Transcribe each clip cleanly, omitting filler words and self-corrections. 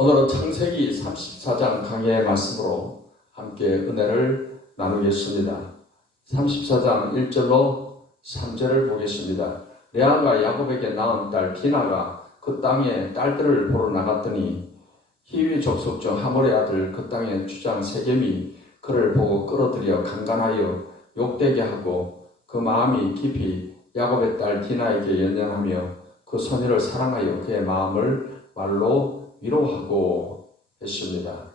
오늘은 창세기 34장 강해의 말씀으로 함께 은혜를 나누겠습니다. 34장 1절로 3절을 보겠습니다. 레아가 야곱에게 낳은 딸 디나가 그 땅에 딸들을 보러 나갔더니 히위 족속 중 하몰의 아들 그 땅의 주장 세겜이 그를 보고 끌어들여 강간하여 욕되게 하고 그 마음이 깊이 야곱의 딸 디나에게 연연하며 그 소녀를 사랑하여 그의 마음을 말로 위로하고 했습니다.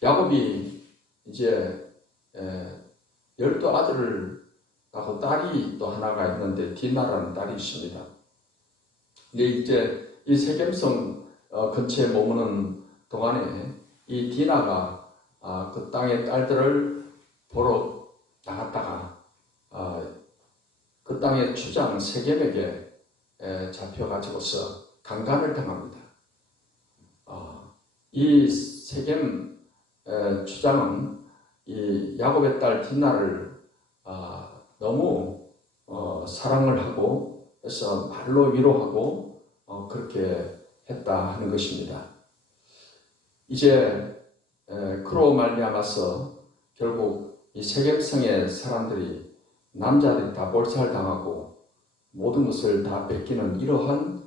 야곱이 이제 12아들을 낳고 딸이 또 하나가 있는데 디나라는 딸이 있습니다. 근데 이제 이 세겜성 근처에 머무는 동안에 이 디나가 그 땅의 딸들을 보러 나갔다가 그 땅의 주장 세겜에게 잡혀가지고서 강간을 당합니다. 이 세겜 주장은 이 야곱의 딸 디나를 너무 사랑을 하고 해서 말로 위로하고 그렇게 했다 하는 것입니다. 이제 그로 말미암아서 결국 이 세겜성의 사람들이 남자들이 다 몰살당하고 모든 것을 다 뺏기는 이러한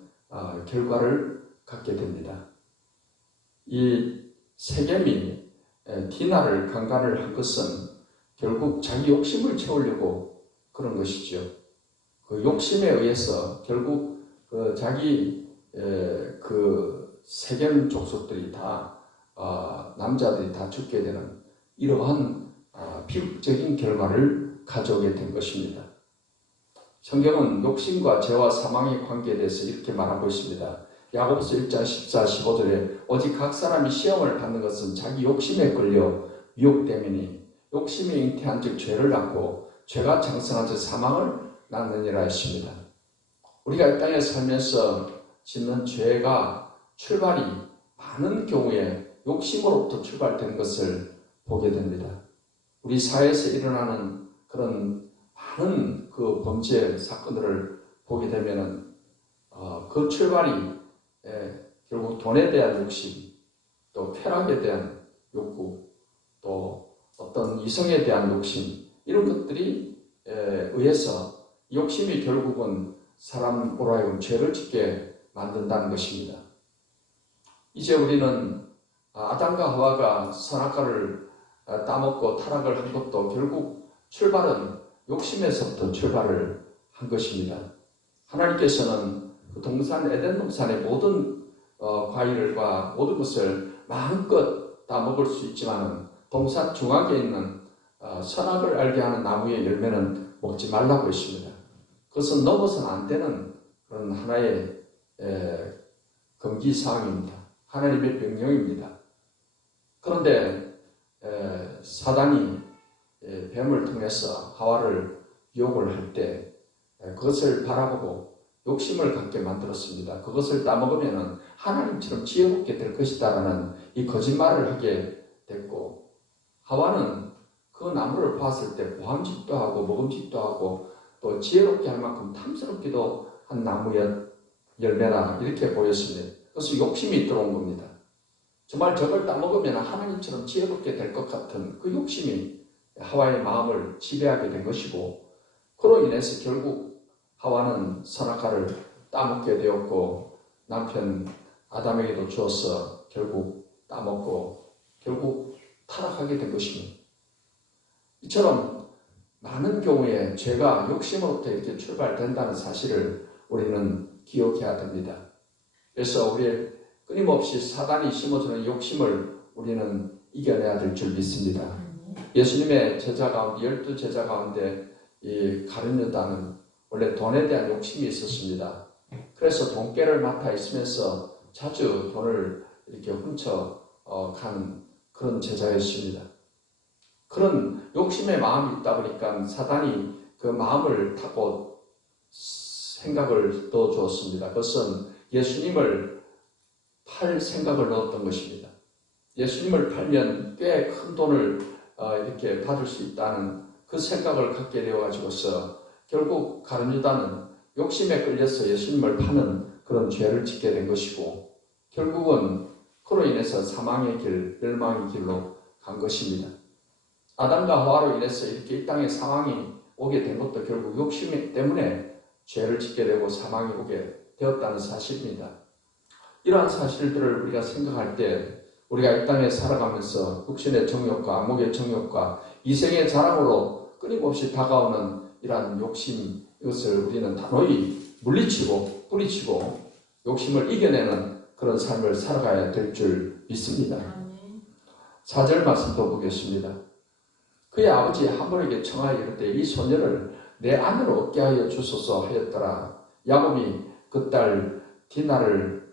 결과를 갖게 됩니다. 이 세겜이 디나를 강간을 한 것은 결국 자기 욕심을 채우려고 그런 것이죠. 그 욕심에 의해서 결국 자기 그 세겜 족속들이 다 남자들이 다 죽게 되는 이러한 비극적인 결과를 가져오게 된 것입니다. 성경은 욕심과 죄와 사망의 관계에 대해서 이렇게 말하고 있습니다. 야고보서 1장 14, 15절에 오직 각 사람이 시험을 받는 것은 자기 욕심에 끌려 유혹되미니 욕심이 잉태한 즉 죄를 낳고 죄가 장성한 즉 사망을 낳느니라 했습니다. 우리가 이 땅에 살면서 짓는 죄가 출발이 많은 경우에 욕심으로부터 출발된 것을 보게 됩니다. 우리 사회에서 일어나는 그런 많은 그 범죄 사건들을 보게 되면은 그 출발이 결국 돈에 대한 욕심, 또 쾌락에 대한 욕구, 또 어떤 이성에 대한 욕심 이런 것들이 의해서 욕심이 결국은 사람으로 하여금 죄를 짓게 만든다는 것입니다. 이제 우리는 아담과 하와가 선악과를 따먹고 타락을 한 것도 결국 출발은 욕심에서부터 출발을 한 것입니다. 하나님께서는 그 동산 에덴 동산의 모든 과일과 모든 것을 마음껏 다 먹을 수 있지만 동산 중앙에 있는 선악을 알게 하는 나무의 열매는 먹지 말라고 했습니다. 그것은 넘어서는 안 되는 그런 하나의 금기사항입니다. 하나님의 명령입니다. 그런데 사단이 뱀을 통해서 하와를 유혹을 할 때 그것을 바라보고 욕심을 갖게 만들었습니다. 그것을 따먹으면 하나님처럼 지혜롭게 될 것이다라는 이 거짓말을 하게 됐고, 하와는 그 나무를 봤을 때 보암직도 하고 먹음직도 하고 또 지혜롭게 할 만큼 탐스럽기도 한 나무의 열매라 이렇게 보였습니다. 그래서 욕심이 들어온 겁니다. 정말 저걸 따먹으면 하나님처럼 지혜롭게 될 것 같은 그 욕심이 하와의 마음을 지배하게 된 것이고, 그로 인해서 결국 하와는 선악과를 따먹게 되었고 남편 아담에게도 주어서 결국 따먹고 결국 타락하게 된 것입니다. 이처럼 많은 경우에 죄가 욕심으로부터 이렇게 출발된다는 사실을 우리는 기억해야 됩니다. 그래서 우리 끊임없이 사단이 심어주는 욕심을 우리는 이겨내야 될 줄 믿습니다. 예수님의 제자 가운데 12제자 가운데 이 가룟 유다는 원래 돈에 대한 욕심이 있었습니다. 그래서 돈깨를 맡아 있으면서 자주 돈을 이렇게 훔쳐 간 그런 제자였습니다. 그런 욕심의 마음이 있다 보니까 사단이 그 마음을 타고 생각을 넣어주었습니다. 그것은 예수님을 팔 생각을 넣었던 것입니다. 예수님을 팔면 꽤 큰 돈을 이렇게 받을 수 있다는 그 생각을 갖게 되어가지고서 결국 가룟 유다는 욕심에 끌려서 예수님을 파는 그런 죄를 짓게 된 것이고, 결국은 그로 인해서 사망의 길, 멸망의 길로 간 것입니다. 아담과 하와로 인해서 이렇게 이 땅에 상황이 오게 된 것도 결국 욕심 때문에 죄를 짓게 되고 사망이 오게 되었다는 사실입니다. 이러한 사실들을 우리가 생각할 때 우리가 이 땅에 살아가면서 육신의 정욕과 안목의 정욕과 이생의 자랑으로 끊임없이 다가오는 이러한 욕심, 이것을 우리는 단호히 물리치고 뿌리치고 욕심을 이겨내는 그런 삶을 살아가야 될 줄 믿습니다. 4절 말씀 더 보겠습니다. 그의 아버지 하몰에게 청하여 이르되 이 소녀를 내 아내로 얻게 하여 주소서 하였더라. 야곱이 그 딸 디나를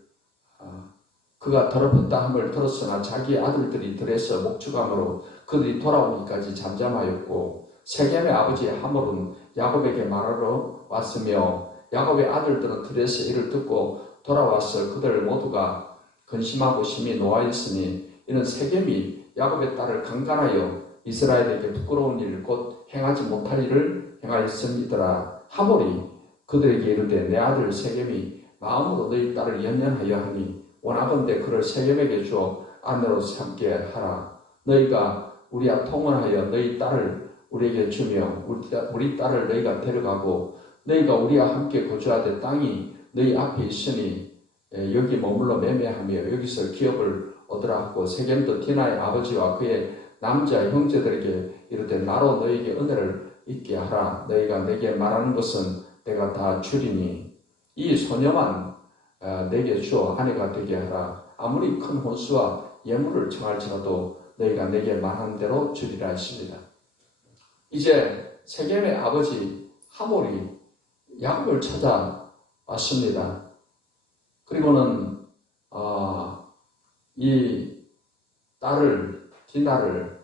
그가 더럽혔다 함을 들었으나 자기 아들들이 들에서 목축함으로 그들이 돌아오기까지 잠잠하였고 세겜의 아버지 하몰은 야곱에게 말하러 왔으며 야곱의 아들들은 들에서 이를 듣고 돌아와서 그들 모두가 근심하고 심히 노하였으니 이는 세겜이 야곱의 딸을 강간하여 이스라엘에게 부끄러운 일을 곧 행하지 못할 일을 행하였음이더라. 하몰이 그들에게 이르되 내 아들 세겜이 마음으로 너희 딸을 연연하여 하니 원하건대 그를 세겜에게 주어 아내로 삼게 하라. 너희가 우리와 통원하여 너희 딸을 우리에게 주며 우리 딸을 너희가 데려가고 너희가 우리와 함께 거주하되 땅이 너희 앞에 있으니 여기 머물러 매매하며 여기서 기업을 얻으라 하고 세겜도 디나의 아버지와 그의 남자 형제들에게 이르되 나로 너희에게 은혜를 있게 하라. 너희가 내게 말하는 것은 내가 다 주리니 이 소녀만 내게 주어 아내가 되게 하라. 아무리 큰 혼수와 예물을 청할지라도 너희가 내게 말한 대로 주리라 했습니다. 이제 세겜의 아버지 하몰이 야곱을 찾아왔습니다. 그리고는 이 딸을 디나를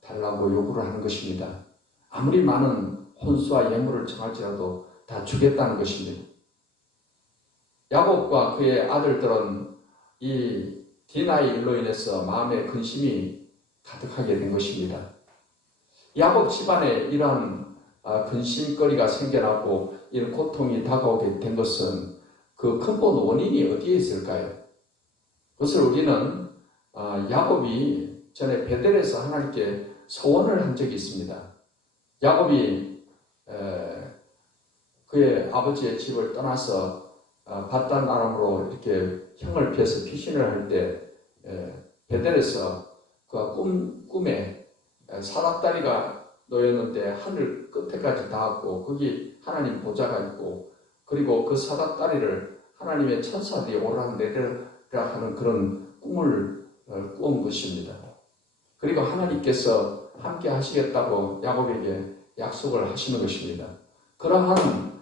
달라고 요구를 하는 것입니다. 아무리 많은 혼수와 예물을 청할지라도 다 주겠다는 것입니다. 야곱과 그의 아들들은 이 디나의 일로 인해서 마음에 근심이 가득하게 된 것입니다. 야곱 집안에 이러한 근심거리가 생겨나고 이런 고통이 다가오게 된 것은 그 근본 원인이 어디에 있을까요? 그것을 우리는 야곱이 전에 베델에서 하나님께 소원을 한 적이 있습니다. 야곱이 그의 아버지의 집을 떠나서 바단 아람으로 이렇게 형을 피해서 피신을 할 때 베델에서 그가 꿈에 사닥다리가 놓였는데 하늘 끝에까지 닿았고 거기 하나님 보좌가 있고 그리고 그 사닥다리를 하나님의 천사들이 오르락내리락 하는 그런 꿈을 꾸은 것입니다. 그리고 하나님께서 함께 하시겠다고 야곱에게 약속을 하시는 것입니다. 그러한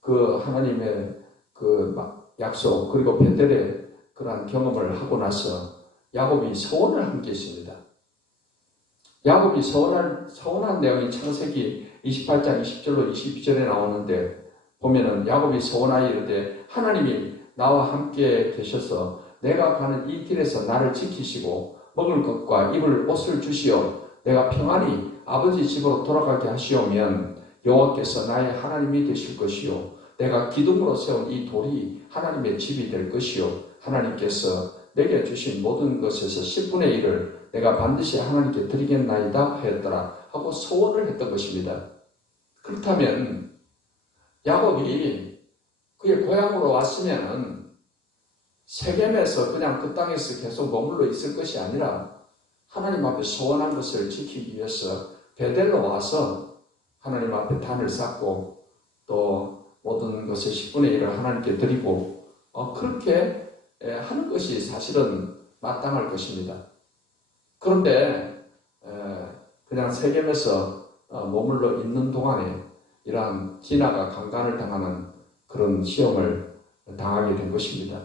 그 하나님의 그 약속 그리고 베델의 그러한 경험을 하고 나서 야곱이 서원을 한 게 있습니다. 야곱이 서원한 내용이 창세기 28장 20절로 22절에 나오는데 보면은 야곱이 서원하여 이르되 하나님이 나와 함께 계셔서 내가 가는 이 길에서 나를 지키시고 먹을 것과 입을 옷을 주시어 내가 평안히 아버지 집으로 돌아가게 하시오면 여호와께서 나의 하나님이 되실 것이요 내가 기둥으로 세운 이 돌이 하나님의 집이 될 것이요 하나님께서 내게 주신 모든 것에서 10분의 1을 내가 반드시 하나님께 드리겠나이다 하였더라 하고 소원을 했던 것입니다. 그렇다면 야곱이 그의 고향으로 왔으면은 세겜에서 그냥 그 땅에서 계속 머물러 있을 것이 아니라 하나님 앞에 소원한 것을 지키기 위해서 베델로 와서 하나님 앞에 단을 쌓고 또 모든 것의 10분의 1을 하나님께 드리고 그렇게 하는 것이 사실은 마땅할 것입니다. 그런데 그냥 세겜에서 머물러 있는 동안에 이러한 디나가 강간을 당하는 그런 시험을 당하게 된 것입니다.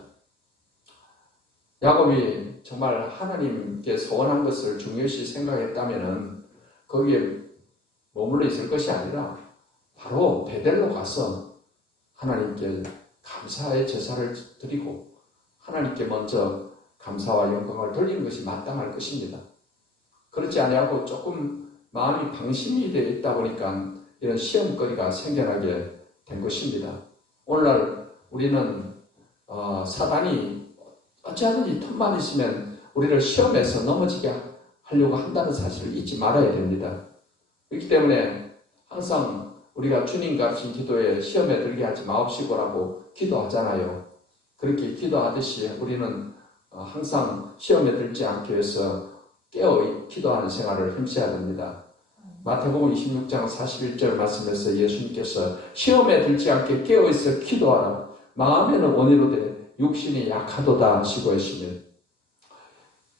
야곱이 정말 하나님께 소원한 것을 중요시 생각했다면 거기에 머물러 있을 것이 아니라 바로 베델로 가서 하나님께 감사의 제사를 드리고 하나님께 먼저 감사와 영광을 돌리는 것이 마땅할 것입니다. 그렇지 아니하고 조금 마음이 방심이 되어 있다 보니까 이런 시험거리가 생겨나게 된 것입니다. 오늘날 우리는 사단이 어찌하든지 틈만 있으면 우리를 시험에서 넘어지게 하려고 한다는 사실을 잊지 말아야 됩니다. 그렇기 때문에 항상 우리가 주님과 같이 기도에 시험에 들게 하지 마옵시고라고 기도하잖아요. 그렇게 기도하듯이 우리는 항상 시험에 들지 않기 위해서 깨어 기도하는 생활을 힘써야 됩니다. 마태복음 26장 41절 말씀에서 예수님께서 시험에 들지 않게 깨어있어 기도하라. 마음에는 원이로되 육신이 약하도다 하시고 계시며,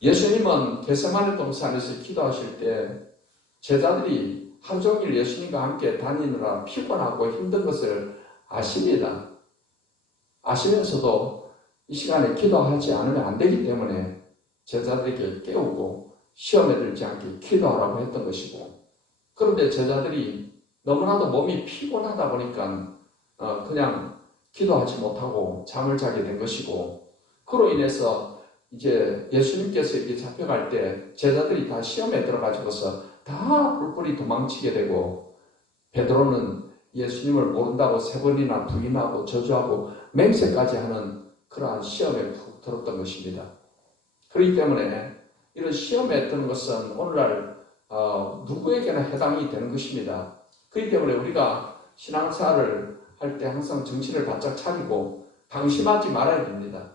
예수님은 겟세마네 동산에서 기도하실 때 제자들이 하루 종일 예수님과 함께 다니느라 피곤하고 힘든 것을 아십니다. 아시면서도 이 시간에 기도하지 않으면 안 되기 때문에 제자들에게 깨우고 시험에 들지 않게 기도하라고 했던 것이고, 그런데 제자들이 너무나도 몸이 피곤하다 보니까 그냥 기도하지 못하고 잠을 자게 된 것이고, 그로 인해서 이제 예수님께서 이렇게 잡혀갈 때 제자들이 다 시험에 들어가지고서 다 뿔뿔이 도망치게 되고, 베드로는 예수님을 모른다고 3번이나 부인하고 저주하고 맹세까지 하는 그러한 시험에 푹 들었던 것입니다. 그렇기 때문에 이런 시험에 드는 것은 오늘날 누구에게나 해당이 되는 것입니다. 그렇기 때문에 우리가 신앙생활을 할 때 항상 정신을 바짝 차리고 방심하지 말아야 됩니다.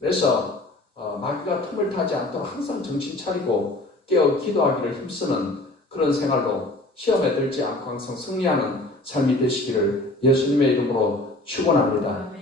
그래서 마귀가 틈을 타지 않도록 항상 정신 차리고 깨어 기도하기를 힘쓰는 그런 생활로 시험에 들지 않고 항상 승리하는 삶이 되시기를 예수님의 이름으로 축원합니다.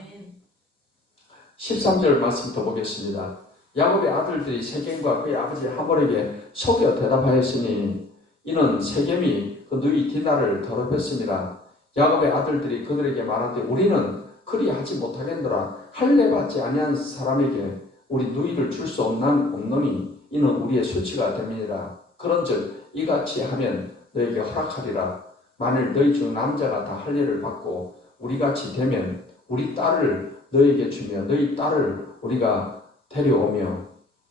13절 말씀 더 보겠습니다. 야곱의 아들들이 세겜과 그의 아버지 하몰에게 속여 대답하였으니 이는 세겜이 그 누이 디나를 더럽혔습니다. 야곱의 아들들이 그들에게 말하되 우리는 그리하지 못하겠노라. 할례 받지 아니한 사람에게 우리 누이를 줄 수 없노니 이는 우리의 수치가 됨이니라. 그런즉 이같이 하면 너에게 허락하리라. 만일 너희 중 남자가 다 할례를 받고 우리같이 되면 우리 딸을 너에게 주며 너희 딸을 우리가 데려오며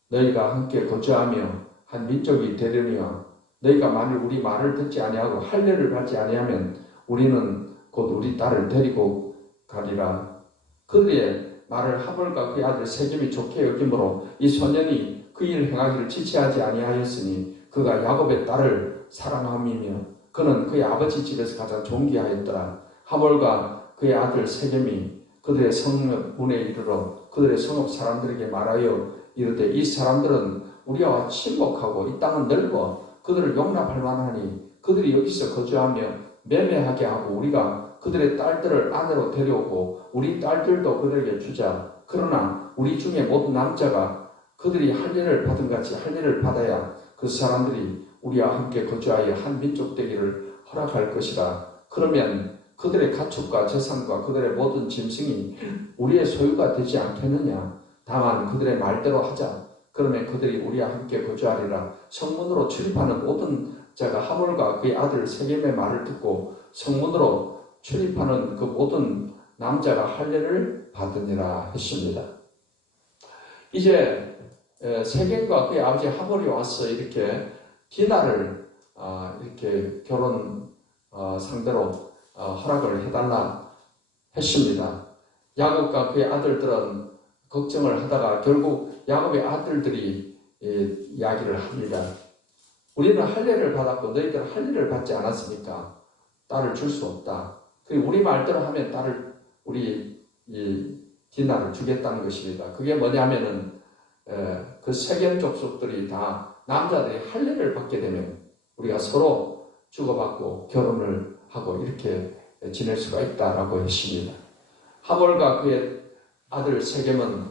너희가 함께 거주하며 한 민족이 되려니와 너희가 만일 우리 말을 듣지 아니하고 할례를 받지 아니하면 우리는 곧 우리 딸을 데리고 가리라. 그들의 말을 하몰과 그의 아들 세겜이 좋게 여김으로 이 소년이 그 일을 행하기를 지체하지 아니하였으니 그가 야곱의 딸을 사랑함이며 그는 그의 아버지 집에서 가장 존귀하였더라. 하몰과 그의 아들 세겜이 그들의 성문에 이르러 그들의 성읍 사람들에게 말하여 이르되 이 사람들은 우리와 친목하고 이 땅은 넓어 그들을 용납할 만하니 그들이 여기서 거주하며 매매하게 하고 우리가 그들의 딸들을 아내로 데려오고 우리 딸들도 그들에게 주자. 그러나 우리 중에 모든 남자가 그들이 할례를 받은 같이 할례를 받아야 그 사람들이 우리와 함께 거주하여 한 민족 되기를 허락할 것이라. 그러면 그들의 가축과 재산과 그들의 모든 짐승이 우리의 소유가 되지 않겠느냐. 다만 그들의 말대로 하자. 그러면 그들이 우리와 함께 거주하리라. 성문으로 출입하는 모든 자가 하몰과 그의 아들 세겜의 말을 듣고 성문으로 출입하는 그 모든 남자가 할례를 받으니라 했습니다. 이제 세겜과 그의 아버지 하몰이 와서 이렇게 디나를 이렇게 결혼 상대로 허락을 해달라 했습니다. 야곱과 그의 아들들은 걱정을 하다가 결국 야곱의 아들들이 이야기를 합니다. 우리는 할례를 받았고 너희들은 할례를 받지 않았으니까 딸을 줄 수 없다. 그리고 우리 말대로 하면 딸을 우리 디나를 주겠다는 것입니다. 그게 뭐냐면은 그 세겜 족속들이 다 남자들이 할례를 받게 되면 우리가 서로 주고받고 결혼을 하고 이렇게 지낼 수가 있다라고 했습니다. 하몰과 그의 아들 세겜은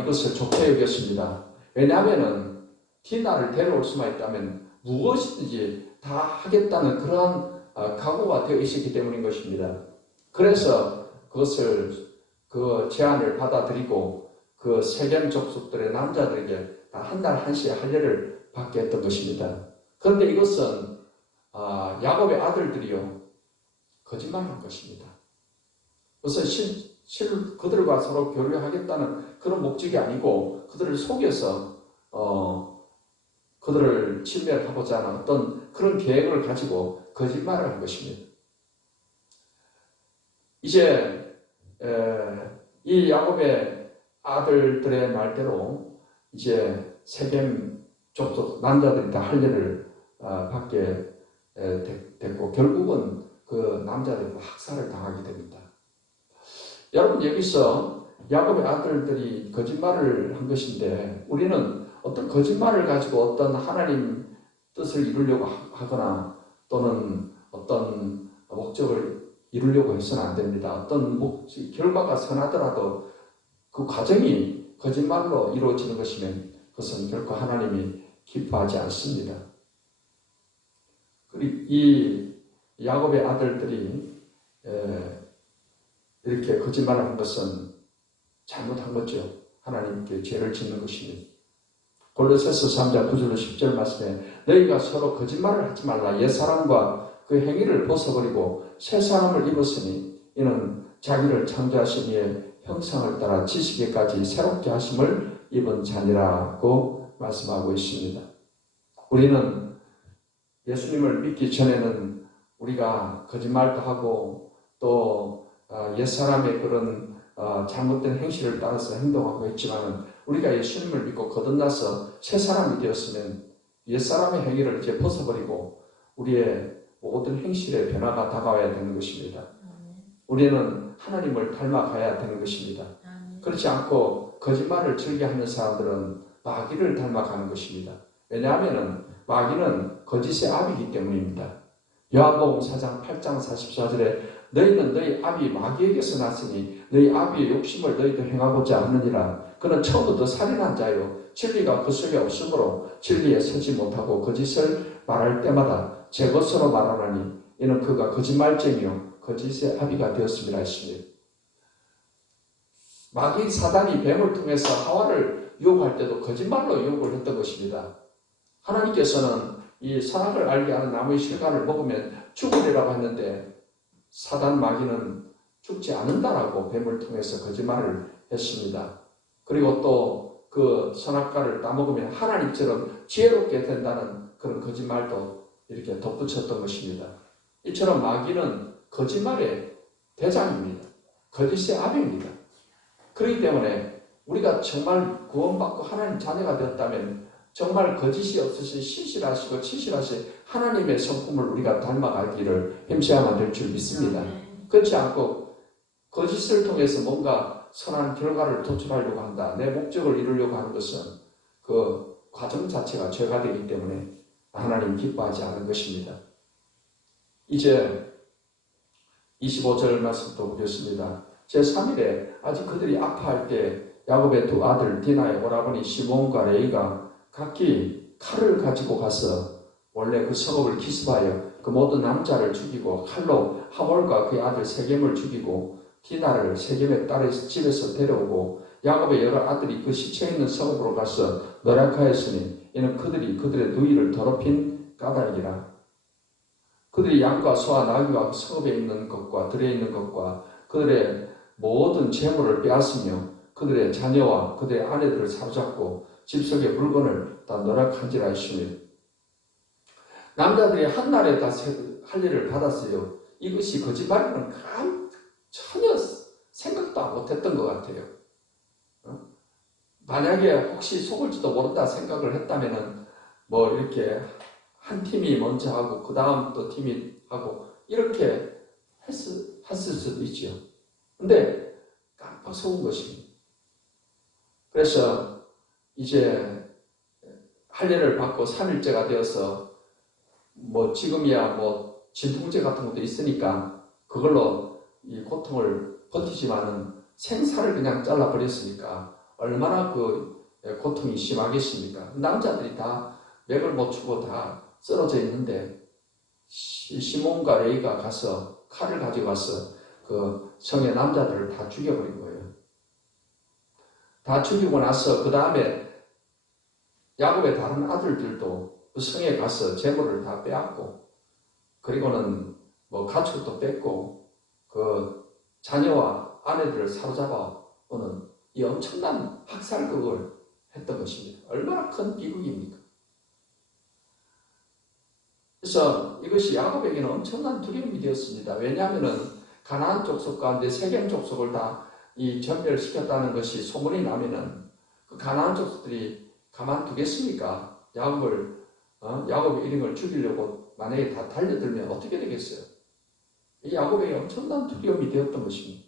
이것을 좋게 여겼습니다. 왜냐하면은 디나를 데려올 수만 있다면 무엇이든지 다 하겠다는 그러한 각오가 되어 있었기 때문인 것입니다. 그래서 그 제안을 받아들이고 그 세겜 족속들의 남자들에게 다 한 달 한씩 할례를 받게 했던 것입니다. 그런데 이것은 야곱의 아들들이요 거짓말한 것입니다. 그래서 그들과 서로 교류하겠다는 그런 목적이 아니고 그들을 속여서 그들을 침멸하고자 하는 어떤 그런 계획을 가지고 거짓말을 한 것입니다. 이제 이 야곱의 아들들의 말대로 이제 세겜 족속 남자들이 다 할례를 받게 됐고 결국은 그 남자들이 학살을 당하게 됩니다. 여러분 여기서 야곱의 아들들이 거짓말을 한 것인데 우리는 어떤 거짓말을 가지고 어떤 하나님 뜻을 이루려고 하거나 또는 어떤 목적을 이루려고 해서는 안 됩니다. 어떤 결과가 선하더라도 그 과정이 거짓말로 이루어지는 것이면 그것은 결코 하나님이 기뻐하지 않습니다. 그리고 이 야곱의 아들들이 이렇게 거짓말을 한 것은 잘못한 거죠. 하나님께 죄를 짓는 것입니다. 골로새서 3장 9절 10절 말씀에 너희가 서로 거짓말을 하지 말라. 옛사람과 그 행위를 벗어버리고 새 사람을 입었으니 이는 자기를 창조하신 이의 형상을 따라 지식에까지 새롭게 하심을 입은 자니라고 말씀하고 있습니다. 우리는 예수님을 믿기 전에는 우리가 거짓말도 하고 또 옛사람의 그런 잘못된 행실을 따라서 행동하고 있지만 우리가 예수님을 믿고 거듭나서 새 사람이 되었으면 옛사람의 행위를 이제 벗어버리고 우리의 모든 행실의 변화가 다가와야 되는 것입니다. 우리는 하나님을 닮아가야 되는 것입니다. 그렇지 않고 거짓말을 즐겨하는 사람들은 마귀를 닮아가는 것입니다. 왜냐하면 마귀는 거짓의 아비이기 때문입니다. 요한복음 4장 8장 44절에 너희는 너희 아비 마귀에게서 났으니 너희 아비의 욕심을 너희도 행하고자 하느니라. 그는 처음부터 살인한 자요 진리가 그 속에 없으므로 진리에 서지 못하고 거짓을 말할 때마다 제 것으로 말하나니 이는 그가 거짓말쟁이요 거짓의 아비가 되었음이라 했습니다. 마귀 사단이 뱀을 통해서 하와를 유혹할 때도 거짓말로 유혹을 했던 것입니다. 하나님께서는 이 선악을 알게 하는 나무의 실과를 먹으면 죽으리라고 했는데 사단 마귀는 죽지 않는다라고 뱀을 통해서 거짓말을 했습니다. 그리고 또 그 선악과를 따먹으면 하나님처럼 지혜롭게 된다는 그런 거짓말도 이렇게 덧붙였던 것입니다. 이처럼 마귀는 거짓말의 대장입니다. 거짓의 아비입니다. 그렇기 때문에 우리가 정말 구원받고 하나님 자녀가 되었다면 정말 거짓이 없으신 신실하시고 치실하신 하나님의 성품을 우리가 닮아가기를 힘써야만 될 줄 믿습니다. 그렇지 않고 거짓을 통해서 뭔가 선한 결과를 도출하려고 한다. 내 목적을 이루려고 하는 것은 그 과정 자체가 죄가 되기 때문에 하나님 기뻐하지 않은 것입니다. 이제 25절 말씀도 보겠습니다. 제3일에 아직 그들이 아파할 때 야곱의 두 아들 디나의 오라버니 시몬과 레이가 각기 칼을 가지고 가서 원래 그 성읍을 기습하여 그 모든 남자를 죽이고 칼로 하몰과 그의 아들 세겜을 죽이고 디나를 세겜의 딸의 집에서 데려오고 야곱의 여러 아들이 그 시체 있는 성읍으로 가서 노력하였으니 이는 그들이 그들의 누이를 더럽힌 까닭이라. 그들이 양과 소와 나귀와 성읍에 있는 것과 들에 있는 것과 그들의 모든 재물을 빼앗으며 그들의 자녀와 그들의 아내들을 사로잡고 집 속의 물건을 다 노력한지라 하시니 남자들이 한날에 다 할 일을 받았어요. 이것이 거짓말이면 전혀 생각도 못했던 것 같아요. 만약에 혹시 속을지도 모른다 생각을 했다면은 뭐 이렇게 한 팀이 먼저 하고 그 다음 또 팀이 하고 이렇게 했을 수도 있죠. 근데 깜빡 속은 것입니다. 그래서 이제 할례를 받고 3일째가 되어서 뭐 지금이야 뭐 진통제 같은 것도 있으니까 그걸로 이 고통을 버티지만은 생사를 그냥 잘라버렸으니까 얼마나 그 고통이 심하겠습니까? 남자들이 다 맥을 못 추고 다 쓰러져 있는데 시몬과 레이가 가서 칼을 가지고 와서 그 성의 남자들을 다 죽여버린 거예요. 다 죽이고 나서 그 다음에 야곱의 다른 아들들도 그 성에 가서 재물을 다 빼앗고 그리고는 뭐 가축도 뺏고 그 자녀와 아내들을 사로잡아 오는 이 엄청난 학살극을 했던 것입니다. 얼마나 큰 비극입니까? 그래서 이것이 야곱에게는 엄청난 두려움이 되었습니다. 왜냐하면 가나안 족속 가운데 세겜 족속을 다 이 전멸시켰다는 것이 소문이 나면은 그 가나안 족속들이 가만두겠습니까? 야곱의 이름을 죽이려고 만약에 다 달려들면 어떻게 되겠어요? 이 야곱에게 엄청난 두려움이 되었던 것입니다.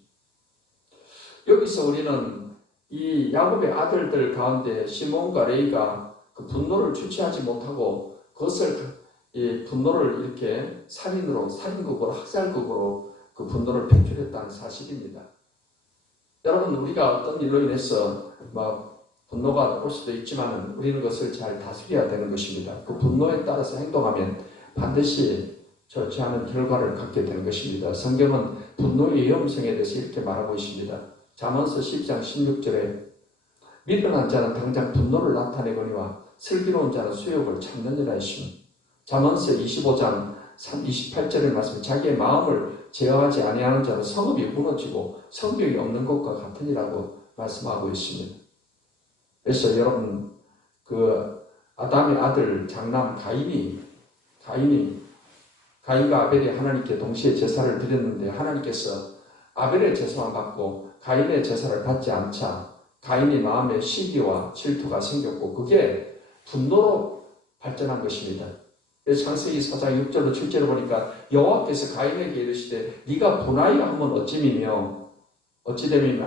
여기서 우리는 이 야곱의 아들들 가운데 시몬과 레위가 그 분노를 주체하지 못하고 그것을 이 분노를 이렇게 살인극으로 학살극으로 그 분노를 표출했다는 사실입니다. 여러분, 우리가 어떤 일로 인해서 분노가 올 수도 있지만 우리는 그것을 잘 다스려야 되는 것입니다. 그 분노에 따라서 행동하면 반드시 좋지 않은 결과를 갖게 되는 것입니다. 성경은 분노의 위험성에 대해서 이렇게 말하고 있습니다. 잠언서 10장 16절에 미련한 자는 당장 분노를 나타내거니와 슬기로운 자는 수욕을 참느니라 했으며, 잠언서 25장 28절의 말씀, 자기의 마음을 제어하지 아니하는 자는 성읍이 무너지고 성벽이 없는 것과 같으니라고 말씀하고 있습니다. 그래서 여러분, 그 아담의 아들 장남 가인과 아벨이 하나님께 동시에 제사를 드렸는데 하나님께서 아벨의 제사만 받고 가인의 제사를 받지 않자 가인이 마음에 시기와 질투가 생겼고 그게 분노로 발전한 것입니다. 그래서 창세기 4장 6절로 7절을 보니까 여호와께서 가인에게 이르시되 네가 분하여 하면 어찌됨이며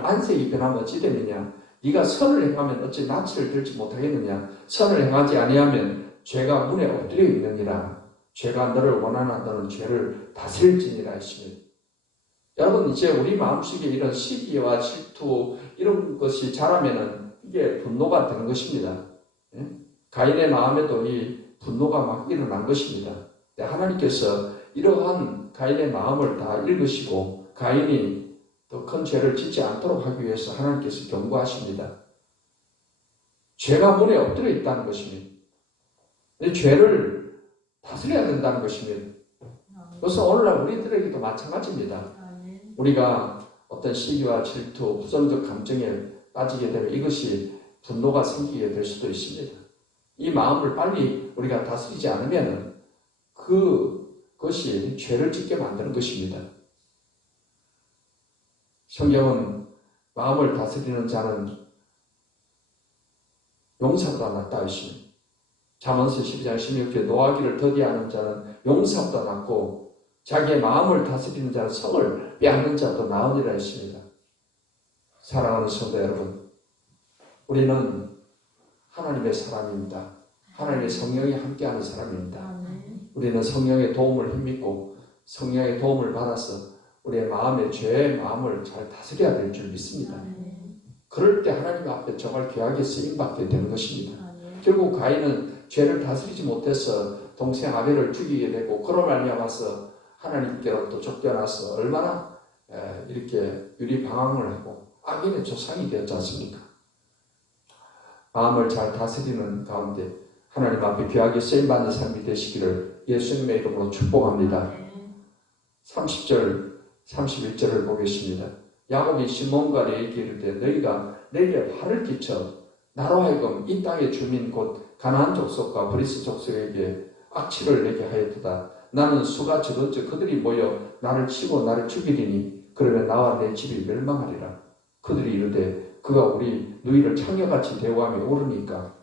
안색이 변하면 어찌됨이냐, 네가 선을 행하면 어찌 낯을 들지 못하겠느냐, 선을 행하지 아니하면 죄가 문에 엎드려 있느니라. 죄가 너를 원하나 너는 죄를 다스릴지니라 했습니다. 여러분, 이제 우리 마음속에 이런 시기와 질투 이런 것이 자라면은 이게 분노가 되는 것입니다. 가인의 마음에도 이 분노가 막 일어난 것입니다. 하나님께서 이러한 가인의 마음을 다 읽으시고 가인이 더 큰 죄를 짓지 않도록 하기 위해서 하나님께서 경고하십니다. 죄가 문에 엎드려 있다는 것입니다. 죄를 다스려야 된다는 것입니다. 그래서 오늘날 우리들에게도 마찬가지입니다. 우리가 어떤 시기와 질투, 부정적 감정에 빠지게 되면 이것이 분노가 생기게 될 수도 있습니다. 이 마음을 빨리 우리가 다스리지 않으면 그것이 죄를 짓게 만드는 것입니다. 성경은 마음을 다스리는 자는 용사보다 낫다 하십니다. 잠언서 12장 16절에 노하기를 더디하는 자는 용사보다 낫고 자기의 마음을 다스리는 자는 성을 빼앗는 자도 나으니라 했습니다. 사랑하는 성도 여러분, 우리는 하나님의 사람입니다. 하나님의 성령이 함께하는 사람입니다. 우리는 성령의 도움을 힘입고 성령의 도움을 받아서 우리의 마음의 죄의 마음을 잘 다스려야 될 줄 믿습니다. 그럴 때 하나님 앞에 정말 귀하게 쓰임받게 되는 것입니다. 결국 가인은 죄를 다스리지 못해서 동생 아벨을 죽이게 되고 그로 말미암아서 하나님께로부터 쫓겨나서 얼마나 이렇게 유리방황을 하고 악인의 조상이 되었지 않습니까? 마음을 잘 다스리는 가운데 하나님 앞에 귀하게 쓰임받는 삶이 되시기를 예수님의 이름으로 축복합니다. 30절 31절을 보겠습니다. 야곱이 시몬과 레위에게 이르되 너희가 내게 화를 끼쳐 나로 하여금 이 땅의 주민 곧 가나안 족속과 브리스 족속에게 악취를 내게 하였도다. 나는 수가 적은즉 그들이 모여 나를 치고 나를 죽이리니 그러면 나와 내 집이 멸망하리라. 그들이 이르되 그가 우리 너희를 창녀같이 대우하며 오르니까.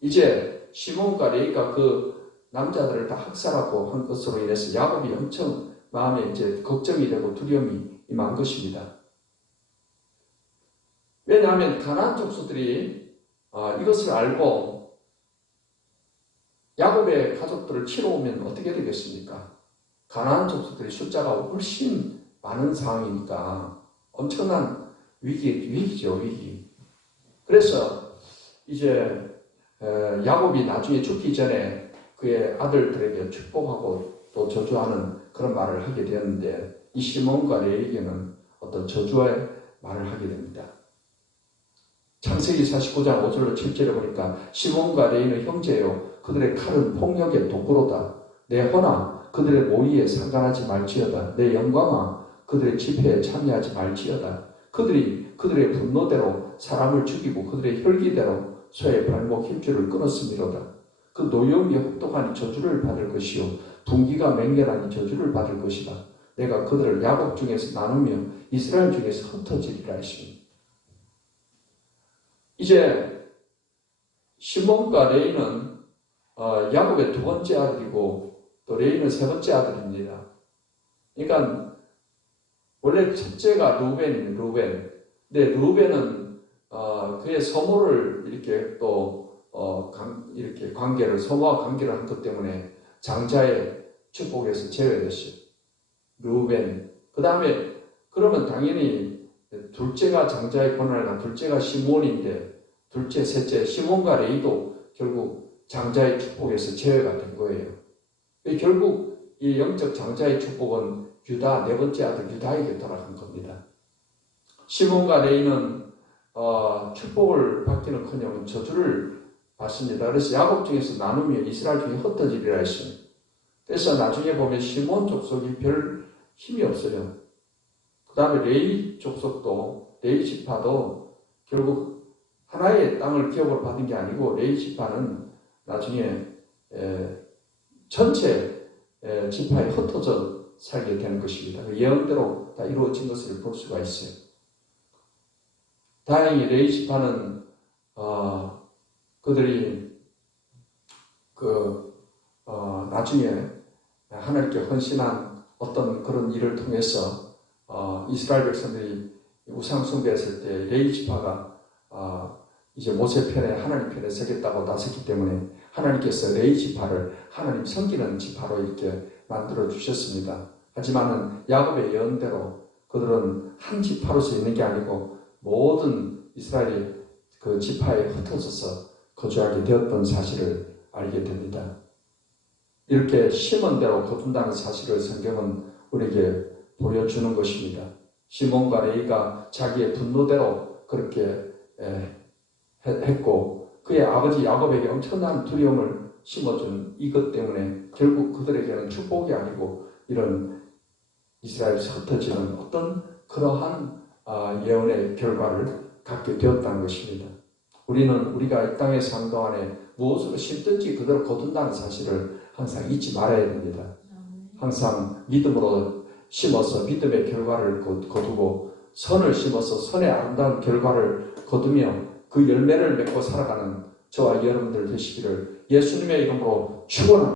이제 시몬과 레위가 그 남자들을 다 학살하고 한 것으로 인해서 야곱이 엄청 마음에 이제 걱정이 되고 두려움이 임한 것입니다. 왜냐하면 가나안 족속들이 이것을 알고 야곱의 가족들을 치러 오면 어떻게 되겠습니까? 가나안 족속들의 숫자가 훨씬 많은 상황이니까 엄청난 위기죠, 위기. 그래서 이제 야곱이 나중에 죽기 전에 그의 아들들에게 축복하고 또 저주하는 그런 말을 하게 되었는데 이 시몬과 레위에게는 어떤 저주의 말을 하게 됩니다. 창세기 49장 5절로 7절에 보니까 시몬과 레위는 형제요 그들의 칼은 폭력의 도구로다. 내 허나 그들의 모의에 상관하지 말지어다. 내 영광아 그들의 집회에 참여하지 말지어다. 그들이 그들의 분노대로 사람을 죽이고 그들의 혈기대로 소의 발목 힘줄을 끊었음이로다. 그 노염이 혹독하니 저주를 받을 것이요 분기가 맹렬하니 저주를 받을 것이다. 내가 그들을 야곱 중에서 나누며 이스라엘 중에서 흩어지리라 했습니다. 이제 시몬과 레이는 야곱의 두 번째 아들이고 또 레이는 세 번째 아들입니다. 그러니까 원래 첫째가 루벤입니다. 루벤. 근데 루벤은 그의 서모를 이렇게 이렇게 서모와 관계를 한 것 때문에 장자의 축복에서 제외됐어요. 루벤. 그 다음에 그러면 당연히 둘째가 장자의 권한을 한 둘째가 시몬인데 둘째, 셋째 시몬과 레이도 결국 장자의 축복에서 제외가 된 거예요. 결국 이 영적 장자의 축복은 유다, 네 번째 아들 유다에게 돌아간 겁니다. 시몬과 레이는 축복을 받기는커녕 저주를 받습니다. 그래서 야곱 중에서 나누며 이스라엘 중에 흩어지리라 했습니다. 그래서 나중에 보면 시몬 족속이 별 힘이 없어요. 그 다음에 레이 족속도, 레이 지파도 결국 하나의 땅을 기업으로 받은 게 아니고 레이 지파는 나중에 전체 지파에 흩어져 살게 되는 것입니다. 예언대로 다 이루어진 것을 볼 수가 있어요. 다행히 레이 지파는 그들이 나중에 하나님께 헌신한 어떤 그런 일을 통해서 이스라엘 백성들이 우상 숭배했을 때 레이 지파가 이제 모세 편에 하나님 편에 서겠다고 나섰기 때문에 하나님께서 레이 지파를 하나님 섬기는 지파로 이렇게 만들어 주셨습니다. 하지만은 야곱의 예언대로 그들은 한 지파로서 있는 게 아니고 모든 이스라엘이 그 지파에 흩어져서 거주하게 되었던 사실을 알게 됩니다. 이렇게 심은 대로 거둔다는 사실을 성경은 우리에게 보여주는 것입니다. 시몬과 레이가 자기의 분노대로 그렇게 했고 그의 아버지 야곱에게 엄청난 두려움을 심어준 이것 때문에 결국 그들에게는 축복이 아니고 이런 이스라엘에서 흩어지는 어떤 그러한 예언의 결과를 갖게 되었다는 것입니다. 우리는 우리가 이 땅의 삶 동안에 무엇으로 심든지 그대로 거둔다는 사실을 항상 잊지 말아야 됩니다. 항상 믿음으로 심어서 믿음의 결과를 거두고 선을 심어서 선의 아름다운 결과를 거두며 그 열매를 맺고 살아가는 저와 여러분들 되시기를 예수님의 이름으로 축원합니다.